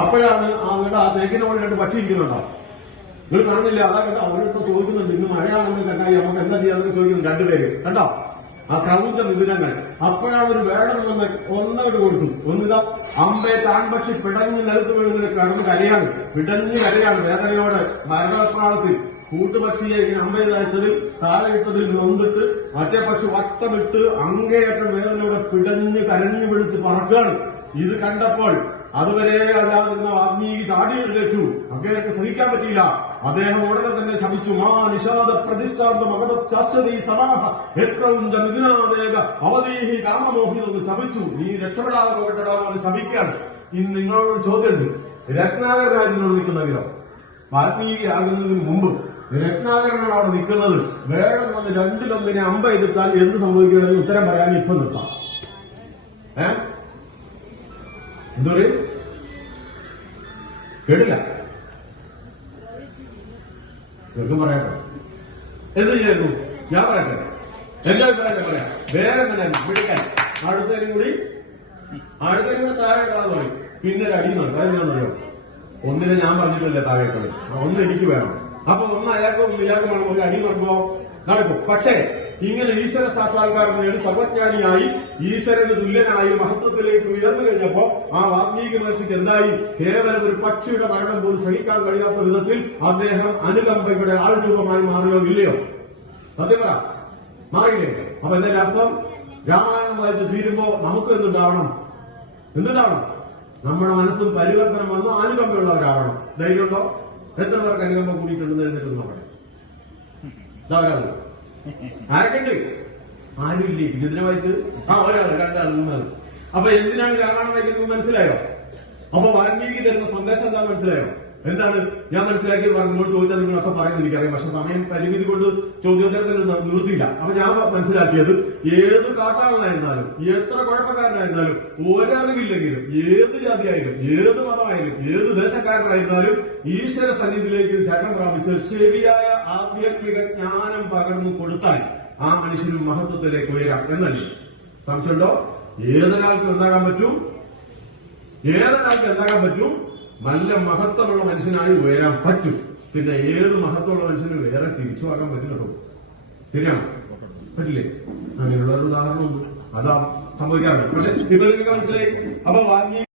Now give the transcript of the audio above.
അപ്പോഴാണ് അങ്ങോട്ട് ആ തേക്കിനോട് രണ്ട് പക്ഷി ഇരിക്കുന്നുണ്ടാവും. നിങ്ങൾ കാണുന്നില്ല, അതാ കണ്ടോ അവരൊക്കെ ചോദിക്കുന്നുണ്ട്, ഇന്ന് മഴയാണെന്ന് കണ്ടാൽ നമുക്ക് എന്താ ചെയ്യാമെന്ന് ചോദിക്കുന്നു രണ്ടുപേര്. കണ്ടോ ആ ക്രൗഞ്ച മിഥുനങ്ങൾ. അപ്പോഴാണ് ഒരു വേടം വന്ന് ഒന്നവര് കൊടുത്തു. ഒന്നിതാ അമ്പേറ്റ് ആൺപക്ഷി പിടഞ്ഞ് നിലത്ത് വീഴുന്നതിന് കടന്ന് കരയാണ്, പിടഞ്ഞ് കരയാണ് വേദനയോടെ മരണപ്രാളത്തിൽ. കൂട്ടുപക്ഷിയെ ഇങ്ങനെ അമ്പയത് അയച്ചതിൽ താഴെ ഇട്ടതിൽ നൊന്നിട്ട് മറ്റേ പക്ഷി വട്ടമിട്ട് അങ്ങേയറ്റം വേദനയോടെ പിടഞ്ഞ് കരഞ്ഞു വിളിച്ച് പറക്കുകയാണ്. ഇത് കണ്ടപ്പോൾ അതുവരെ അല്ലാതിരുന്ന വാൽമീകി ചാടി എഴുന്നേറ്റു. അങ്ങനെയൊക്കെ സഹിക്കാൻ പറ്റിയില്ല. അദ്ദേഹം ഉടനെ തന്നെ ശപിച്ചു. മാ നിഷാദ പ്രതിഷ്ഠാന്ത മഹമത് ശാശ്വതി സമാഹ എത്രൗഞ്ച മിഥുനാദേക അവധീഹി കാമമോഹിതെന്ന് ശപിച്ചു. നീ രക്ഷപ്പെടാതെ പോകട്ടെടാന്ന് ശപിക്കുകയാണ്. ഇന്ന് നിങ്ങളോട് ചോദ്യമുണ്ട്, രത്നാകര രാജനോട് നിൽക്കുന്നവരോ വാൽമീകി ആകുന്നതിന് മുമ്പ് രത്നാകരനാണ് അവിടെ നിൽക്കുന്നത്. വേണം വന്ന് രണ്ടിലൊന്നിനെ അമ്പ എതിർത്താൽ എന്ത് സംഭവിക്കുമെന്ന് ഉത്തരം പറയാൻ ഇപ്പം നിർത്താം. എന്തോ കേട്ടില്ല, നിങ്ങൾക്കും പറയട്ടെ. എന്ത് ചെയ്യായിരുന്നു ഞാൻ പറയട്ടെ, എന്റെ അഭിപ്രായം പറയാം. വേറെ തന്നെ വിളിക്കാൻ അടുത്തതിനും കൂടി താഴെ കളാൻ തുടങ്ങി. പിന്നെ ഒരു അടി നടക്കും. അതെന്നാണെന്നറിയോ, ഒന്നിനെ ഞാൻ പറഞ്ഞിട്ടില്ലേ താഴെ കളി, ഒന്ന് എനിക്ക് വേണം. അപ്പൊ ഒന്ന് അയാൾക്കും ഒന്ന് ഇയാൾക്കും വേണം. ഒരു അടി നടക്കുമ്പോ നടക്കും. പക്ഷേ ഇങ്ങനെ ഈശ്വര സാക്ഷാത്കാരം നേടി സർവജ്ഞാനിയായി ഈശ്വരന് തുല്യനായി മഹത്വത്തിലേക്ക് ഉയർന്നു കഴിഞ്ഞപ്പോ ആ വാൽമീകി മഹർഷിക്ക് എന്തായി? കേവലം ഒരു പക്ഷിയുടെ മരണം പോലും സഹിക്കാൻ കഴിയാത്ത വിധത്തിൽ അദ്ദേഹം അനുകമ്പയുടെ ആൾരൂപമായി മാറുകയോ ഇല്ലയോ? സത്യം പറ, മാറിയില്ലേ? അപ്പൊ എന്തായാലും അർത്ഥം, രാമായണം വായിച്ച് തീരുമ്പോ നമുക്ക് എന്തുണ്ടാവണം? നമ്മുടെ മനസ്സിൽ പരിവർത്തനം വന്ന് അനുകമ്പയുള്ളവരാവണം. ധൈര്യമുണ്ടോ? എത്ര പേർക്ക് അനുകമ്പ കൂടിയിട്ടുണ്ടെന്ന് എഴുന്നേറ്റ് നോക്കണം. ആരൊക്കെയുണ്ട്? ആരുമില്ലേ? ഇതിനെ വായിച്ച് ഒരാള്, രണ്ടാള്, മൂന്നാള്. അപ്പൊ എന്തിനാണ് രാമായണം വായിക്കുന്നത് മനസ്സിലായോ? അപ്പൊ വാൽമീകി തരുന്ന സന്ദേശം എന്താ മനസ്സിലായോ? എന്താണ് ഞാൻ മനസ്സിലാക്കിയത് പറഞ്ഞു? നിങ്ങൾ ചോദിച്ചാൽ നിങ്ങളൊക്കെ പറയുന്നത് എനിക്കറിയാം. പക്ഷെ സമയം പരിമിതി കൊണ്ട് ചോദ്യോത്തരത്തിന് നിവൃത്തിയില്ല. അപ്പൊ ഞാൻ മനസ്സിലാക്കിയത്, ഏത് കാട്ടാളനായിരുന്നാലും എത്ര കുഴപ്പക്കാരനായിരുന്നാലും ഒരറിവില്ലെങ്കിലും ഏത് ജാതിയായാലും ഏത് മതമായാലും ഏത് ദേശക്കാരനായിരുന്നാലും ഈശ്വര സന്നിധിയിലേക്ക് ശരണം പ്രാപിച്ച് ശരിയായ ആധ്യാത്മിക ജ്ഞാനം പകർന്നു കൊടുത്താൽ ആ മനുഷ്യന് മഹത്വത്തിലേക്ക് ഉയരാം എന്നല്ലേ? സംശയമുണ്ടോ? ഏതൊരാൾക്കും എന്താകാൻ പറ്റും? നല്ല മഹത്വമുള്ള മനുഷ്യനായി ഉയരാൻ പറ്റും. പിന്നെ ഏത് മഹത്വമുള്ള മനുഷ്യന് വേറെ തിരിച്ചു ആകാൻ പറ്റില്ലല്ലോ. ശരിയാണോ? പറ്റില്ലേ? അങ്ങനെയുള്ള ഒരു ഉദാഹരണമുണ്ട്. അതാ സംഭവിക്കാറുണ്ട്. പക്ഷെ ഇപ്പൊ നിങ്ങൾക്ക് മനസ്സിലായി. അപ്പൊ വാൽമീകി